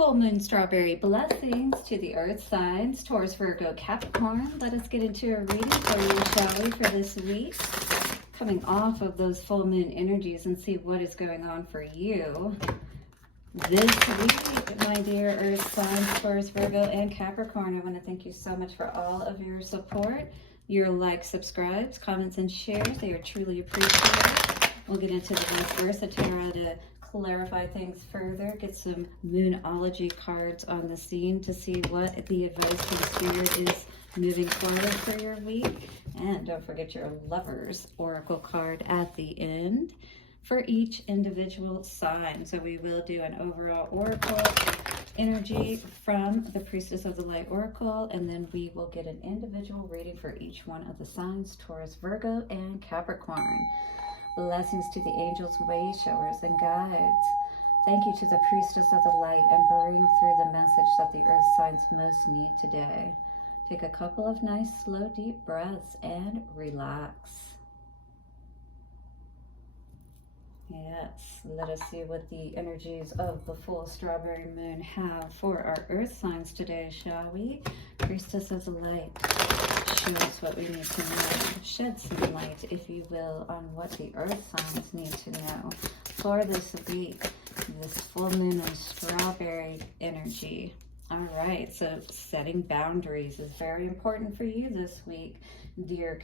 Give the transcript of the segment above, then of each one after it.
Full moon strawberry blessings to the earth signs, Taurus, Virgo, Capricorn. Let us get into a reading for you, shall we, for this week? Coming off of those full moon energies and see what is going on for you this week, my dear earth signs, Taurus, Virgo, and Capricorn. I want to thank you so much for all of your support, your likes, subscribes, comments, and shares. They are truly appreciated. We'll get into the vice versa tarot to clarify things further, get some moonology cards on the scene to see what the advice from Spirit is moving forward for your week. And don't forget your Lovers Oracle card at the end for each individual sign. So we will do an overall Oracle energy from the Priestess of the Light Oracle, and then we will get an individual reading for each one of the signs, Taurus, Virgo, and Capricorn. Blessings to the angels, way showers, and guides. Thank you to the Priestess of the Light and bring through the message that the earth signs most need today. Take a couple of nice, slow, deep breaths and relax. Yes, let us see what the energies of the full strawberry moon have for our earth signs today, shall we? Priestess of the Light, show us what we need to know. Shed some light, if you will, on what the earth signs need to know for this week, this full moon and strawberry energy. All right, so setting boundaries is very important for you this week, dear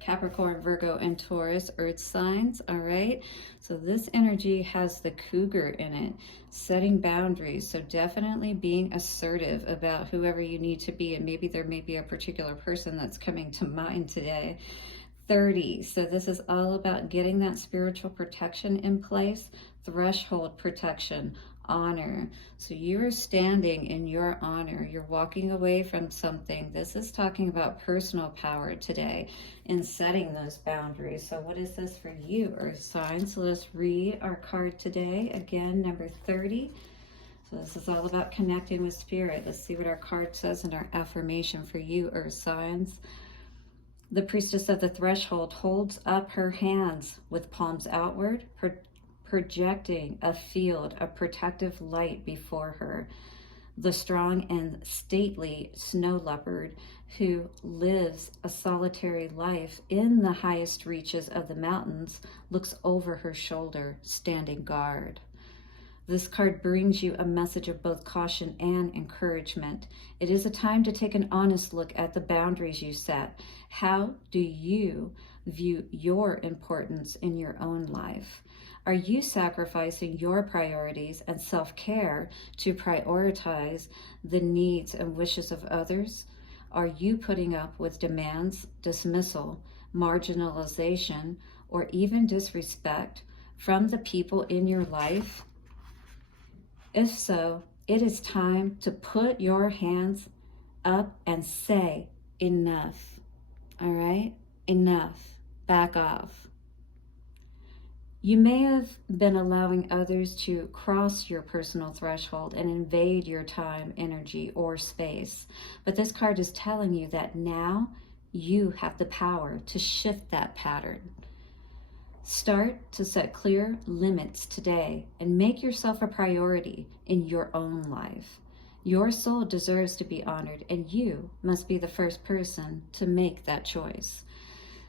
Capricorn, Virgo, and Taurus earth signs. All right, so this energy has the cougar in it, setting boundaries. So definitely being assertive about whoever you need to be, and maybe there may be a particular person that's coming to mind today. 30, so this is all about getting that spiritual protection in place, threshold protection, honor. So you are standing in your honor. You're walking away from something. This is talking about personal power today in setting those boundaries. So what is this for you, earth signs? So let's read our card today. Again, number 30. So this is all about connecting with Spirit. Let's see what our card says in our affirmation for you, earth signs. The Priestess of the Threshold holds up her hands with palms outward, projecting a field of protective light before her. The strong and stately snow leopard who lives a solitary life in the highest reaches of the mountains looks over her shoulder, standing guard. This card brings you a message of both caution and encouragement. It is a time to take an honest look at the boundaries you set. How do you view your importance in your own life? Are you sacrificing your priorities and self-care to prioritize the needs and wishes of others? Are you putting up with demands, dismissal, marginalization, or even disrespect from the people in your life? If so, it is time to put your hands up and say enough. All right? Enough. Back off. You may have been allowing others to cross your personal threshold and invade your time, energy, or space. But this card is telling you that now you have the power to shift that pattern. Start to set clear limits today and make yourself a priority in your own life. Your soul deserves to be honored, and you must be the first person to make that choice.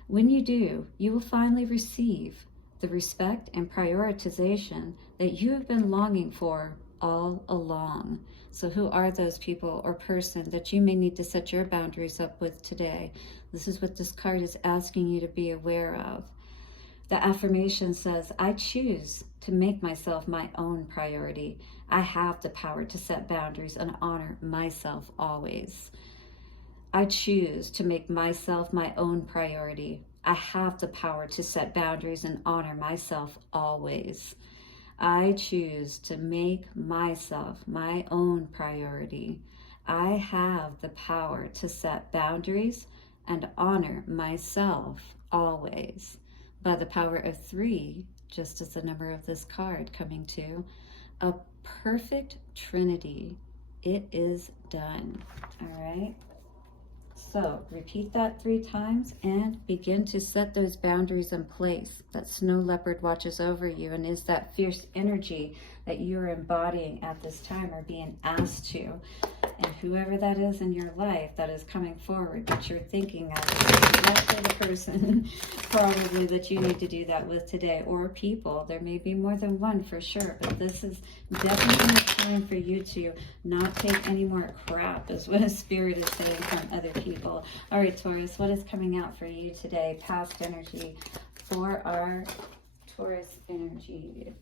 When you do, you will finally receive the respect and prioritization that you have been longing for all along. So who are those people or person that you may need to set your boundaries up with today? This is what this card is asking you to be aware of. The affirmation says, I choose to make myself my own priority. I have the power to set boundaries and honor myself always. I choose to make myself my own priority. I have the power to set boundaries and honor myself always. I choose to make myself my own priority. I have the power to set boundaries and honor myself always. By the power of 3, just as the number of this card coming to, a perfect Trinity. It is done. All right. So repeat that 3 times and begin to set those boundaries in place. That snow leopard watches over you and is that fierce energy that you're embodying at this time or being asked to. And whoever that is in your life that is coming forward that you're thinking of is exactly the person probably that you need to do that with today, or people. There may be more than one for sure, but this is definitely a time for you to not take any more crap, is what a spirit is saying from other people. All right, Taurus, what is coming out for you today? Past energy for our Taurus energy.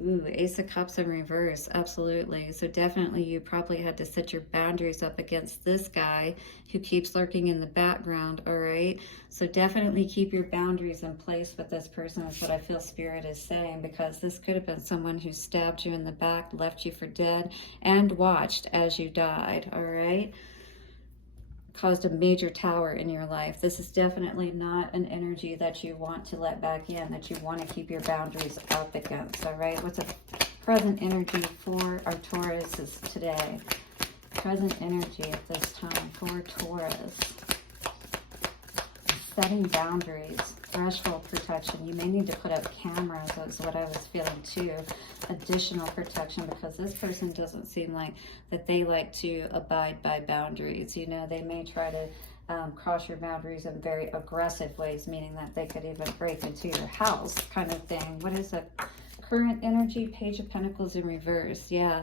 Ooh, Ace of Cups in reverse, absolutely. So definitely you probably had to set your boundaries up against this guy who keeps lurking in the background, all right? So definitely keep your boundaries in place with this person is what I feel Spirit is saying, because this could have been someone who stabbed you in the back, left you for dead, and watched as you died, all right? Caused a major tower in your life. This is definitely not an energy that you want to let back in, that you want to keep your boundaries up against, all right? What's a present energy for our Tauruses today? Present energy at this time for Taurus. Setting boundaries, threshold protection. You may need to put up cameras, that's what I was feeling too. Additional protection, because this person doesn't seem like that they like to abide by boundaries. You know, they may try to cross your boundaries in very aggressive ways, meaning that they could even break into your house kind of thing. What is the current energy? Page of Pentacles in reverse. Yeah.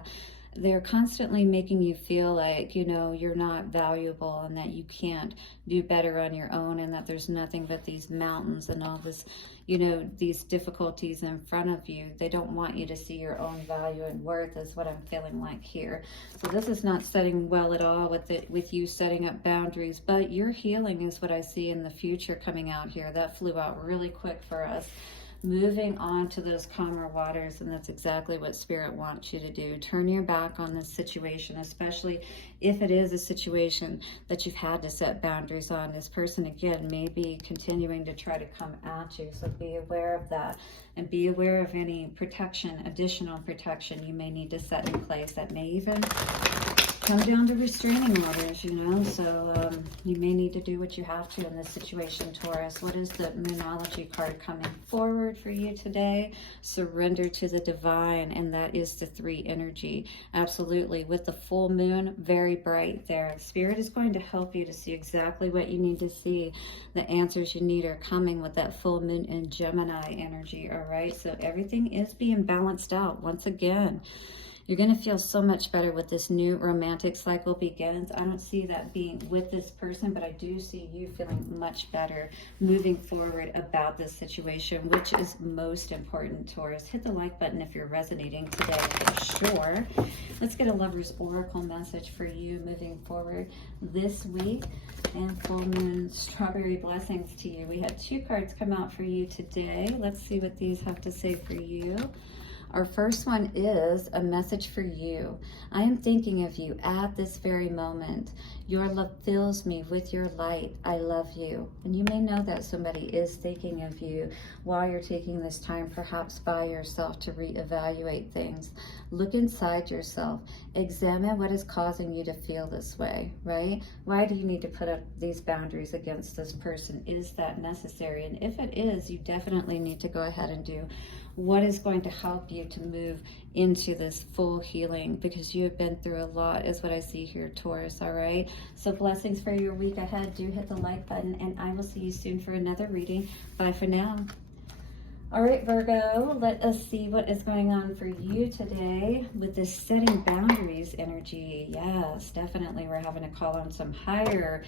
They're constantly making you feel like, you know, you're not valuable and that you can't do better on your own, and that there's nothing but these mountains and all this, you know, these difficulties in front of you. They don't want you to see your own value and worth, is what I'm feeling like here. So this is not setting well at all with you setting up boundaries, but your healing is what I see in the future coming out here. That flew out really quick for us. Moving on to those calmer waters, and that's exactly what Spirit wants you to do. Turn your back on this situation, especially if it is a situation that you've had to set boundaries on. This person, again, may be continuing to try to come at you, so be aware of that. And be aware of any protection, additional protection you may need to set in place. That may even come down to restraining orders, you know, so you may need to do what you have to in this situation, Taurus. What is the Moonology card coming forward for you today? Surrender to the divine, and that is the 3 energy. Absolutely. With the full moon, very bright there. Spirit is going to help you to see exactly what you need to see. The answers you need are coming with that full moon in Gemini energy, all right? So everything is being balanced out once again. You're going to feel so much better with this new romantic cycle begins. I don't see that being with this person, but I do see you feeling much better moving forward about this situation, which is most important, Taurus. Hit the like button if you're resonating today for sure. Let's get a Lover's Oracle message for you moving forward this week. And full moon strawberry blessings to you. We had 2 cards come out for you today. Let's see what these have to say for you. Our first one is a message for you. I am thinking of you at this very moment. Your love fills me with your light. I love you. And you may know that somebody is thinking of you while you're taking this time, perhaps by yourself, to reevaluate things. Look inside yourself. Examine what is causing you to feel this way, right? Why do you need to put up these boundaries against this person? Is that necessary? And if it is, you definitely need to go ahead and do what is going to help you to move into this full healing, because you have been through a lot, is what I see here, Taurus, all right? So blessings for your week ahead. Do hit the like button, and I will see you soon for another reading. Bye for now. All right, Virgo, let us see what is going on for you today with this setting boundaries energy. Yes, definitely we're having to call on some higher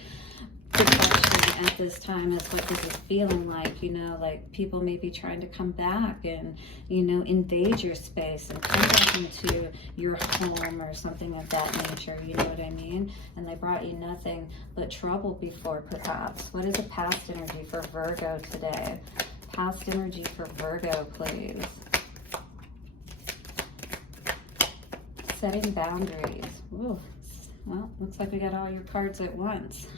protection at this time, is what this is feeling like. You know, like people may be trying to come back and, you know, invade your space and come back into your home or something of that nature, you know what I mean? And they brought you nothing but trouble before, perhaps. What is the past energy for Virgo today? Past energy for Virgo, please. Setting boundaries. Ooh. Well, looks like we got all your cards at once.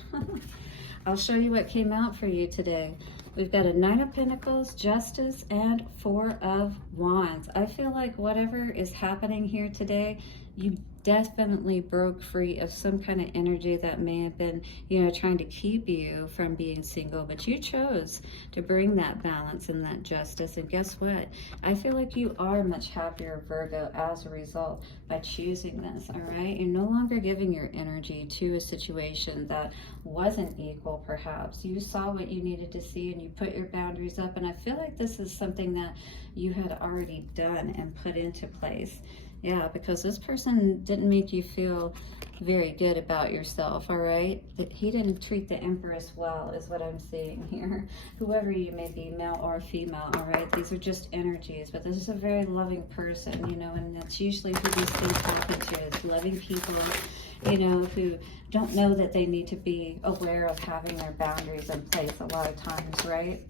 I'll show you what came out for you today. We've got a 9 of Pentacles, Justice, and 4 of Wands. I feel like whatever is happening here today, you definitely broke free of some kind of energy that may have been, you know, trying to keep you from being single, but you chose to bring that balance and that justice. And guess what? I feel like you are much happier, Virgo, as a result by choosing this. All right, you're no longer giving your energy to a situation that wasn't equal. Perhaps you saw what you needed to see and you put your boundaries up, and I feel like this is something that you had already done and put into place. Yeah, because this person didn't make you feel very good about yourself, all right? That he didn't treat the Empress well is what I'm seeing here. Whoever you may be, male or female, all right? These are just energies, but this is a very loving person, you know, and that's usually who these things happen to, is loving people, you know, who don't know that they need to be aware of having their boundaries in place a lot of times, right?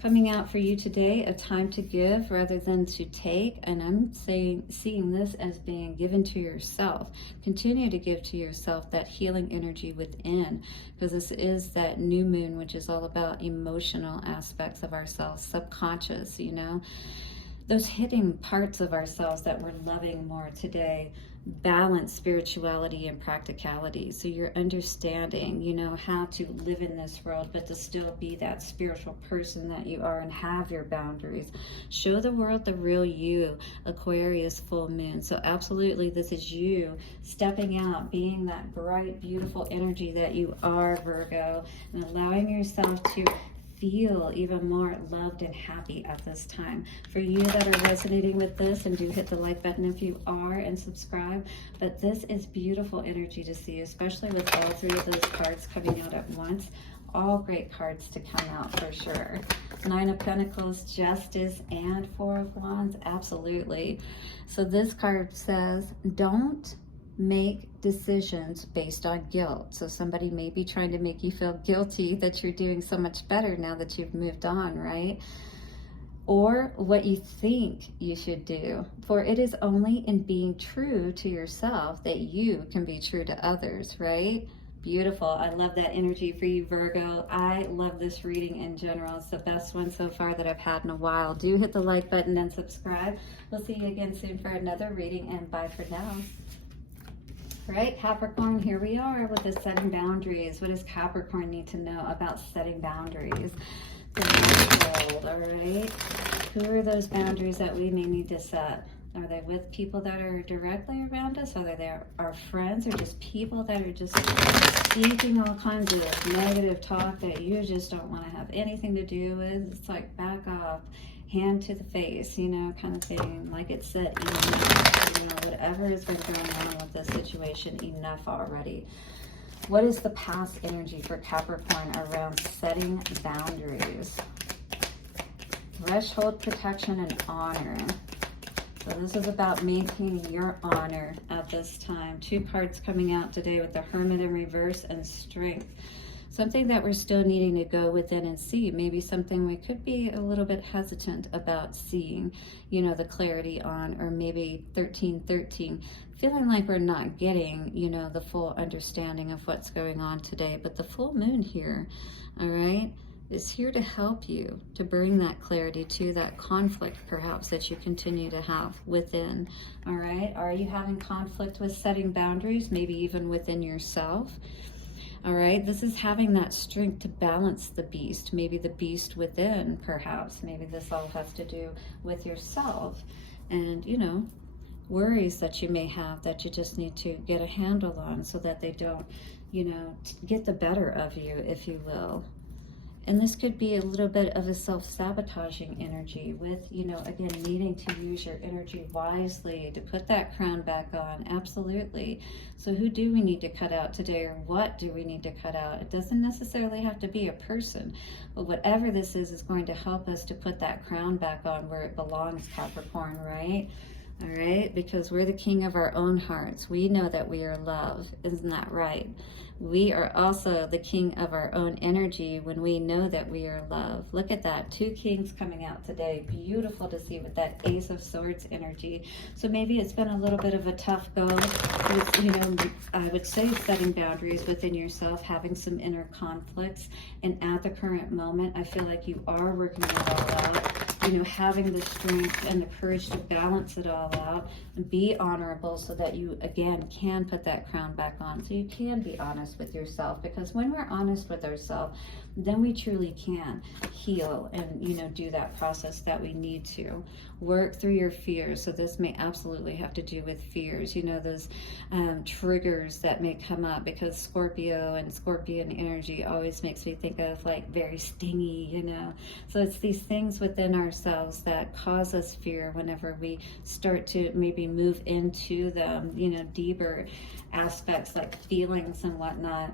Coming out for you today, a time to give rather than to take. And I'm seeing this as being given to yourself. Continue to give to yourself that healing energy within, because this is that new moon, which is all about emotional aspects of ourselves, subconscious, you know, those hidden parts of ourselves that we're loving more today. Balance spirituality and practicality, so you're understanding, you know, how to live in this world but to still be that spiritual person that you are and have your boundaries. Show the world the real you, Aquarius full moon. So absolutely, this is you stepping out, being that bright, beautiful energy that you are, Virgo, and allowing yourself to feel even more loved and happy at this time. For you that are resonating with this, and do hit the like button if you are, and subscribe. But this is beautiful energy to see, especially with all three of those cards coming out at once. All great cards to come out for sure. Nine of Pentacles, Justice, and Four of Wands. Absolutely. So this card says, don't make decisions based on guilt. So somebody may be trying to make you feel guilty that you're doing so much better now that you've moved on, right? Or what you think you should do. For it is only in being true to yourself that you can be true to others, right? Beautiful. I love that energy for you, Virgo. I love this reading in general. It's the best one so far that I've had in a while. Do hit the like button and subscribe. We'll see you again soon for another reading, and bye for now. Right, Capricorn, here we are with the setting boundaries. What does Capricorn need to know about setting boundaries? The world, all right? Who are those boundaries that we may need to set? Are they with people that are directly around us? Are they our friends, or just people that are just speaking all kinds of negative talk that you just don't want to have anything to do with? It's like, back off, hand to the face, you know, kind of thing. Like it said, enough, you know, whatever has been going on with this situation, enough already. What is the past energy for Capricorn around setting boundaries? Thresehold Protection and Honor. So this is about maintaining your honor at this time. Two cards coming out today with the Hermit in reverse and Strength. Something that we're still needing to go within and see. Maybe something we could be a little bit hesitant about seeing, you know, the clarity on, or maybe 1313, feeling like we're not getting, you know, the full understanding of what's going on today. But the full moon here, all right, is here to help you to bring that clarity to that conflict perhaps that you continue to have within. All right, are you having conflict with setting boundaries, maybe even within yourself? All right, this is having that strength to balance the beast, maybe the beast within, perhaps. Maybe this all has to do with yourself and, you know, worries that you may have that you just need to get a handle on so that they don't, you know, get the better of you, if you will. And this could be a little bit of a self-sabotaging energy with, you know, again, needing to use your energy wisely to put that crown back on. Absolutely. So who do we need to cut out today, or what do we need to cut out? It doesn't necessarily have to be a person, but whatever this is going to help us to put that crown back on where it belongs, Capricorn, right? All right, because we're the king of our own hearts. We know that we are love. Isn't that right? We are also the king of our own energy when we know that we are love. Look at that. Two kings coming out today. Beautiful to see with that Ace of Swords energy. So maybe it's been a little bit of a tough go with, you know, I would say setting boundaries within yourself, having some inner conflicts. And at the current moment, I feel like you are working it all out. you know, having the strength and the courage to balance it all out and be honorable so that you, again, can put that crown back on. So you can be honest with yourself, because when we're honest with ourselves, then we truly can heal and, you know, do that process that we need to. Work through your fears. So this may absolutely have to do with fears, you know, those triggers that may come up, because Scorpio and Scorpion energy always makes me think of like very stingy, you know. So it's these things within ourselves that cause us fear whenever we start to maybe move into them, you know, deeper aspects like feelings and whatnot.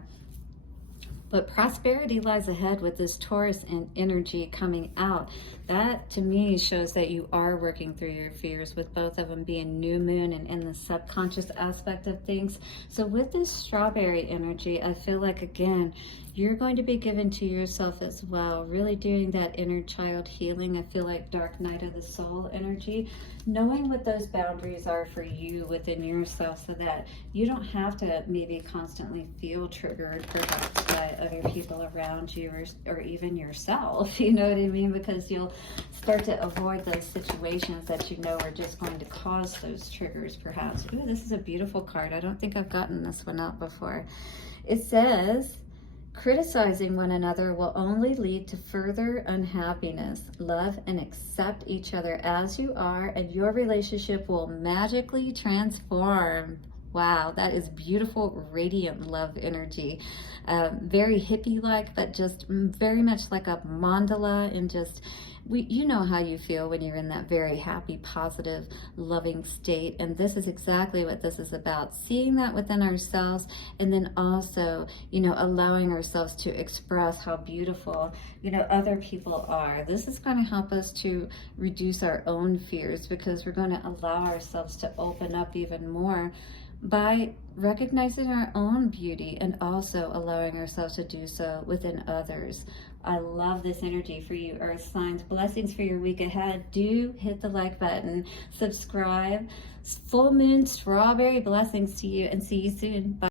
But prosperity lies ahead with this Taurus and energy coming out. That to me shows that you are working through your fears, with both of them being new moon and in the subconscious aspect of things. So with this strawberry energy, I feel like, again, you're going to be given to yourself as well, really doing that inner child healing. I feel like dark night of the soul energy, knowing what those boundaries are for you within yourself, so that you don't have to maybe constantly feel triggered perhaps by other people around you, or even yourself, you know what I mean? Because you'll start to avoid those situations that you know are just going to cause those triggers perhaps. Ooh, this is a beautiful card. I don't think I've gotten this one out before. It says, criticizing one another will only lead to further unhappiness. Love and accept each other as you are, and your relationship will magically transform. Wow, that is beautiful, radiant love energy. Very hippie-like, but just very much like a mandala, and just, you know how you feel when you're in that very happy, positive, loving state. And this is exactly what this is about. Seeing that within ourselves, and then also, you know, allowing ourselves to express how beautiful, you know, other people are. This is going to help us to reduce our own fears, because we're going to allow ourselves to open up even more by recognizing our own beauty, and also allowing ourselves to do so within others. I love this energy for you, Earth signs. Blessings for your week ahead. Do hit the like button, subscribe. Full moon strawberry blessings to you, and see you soon. Bye.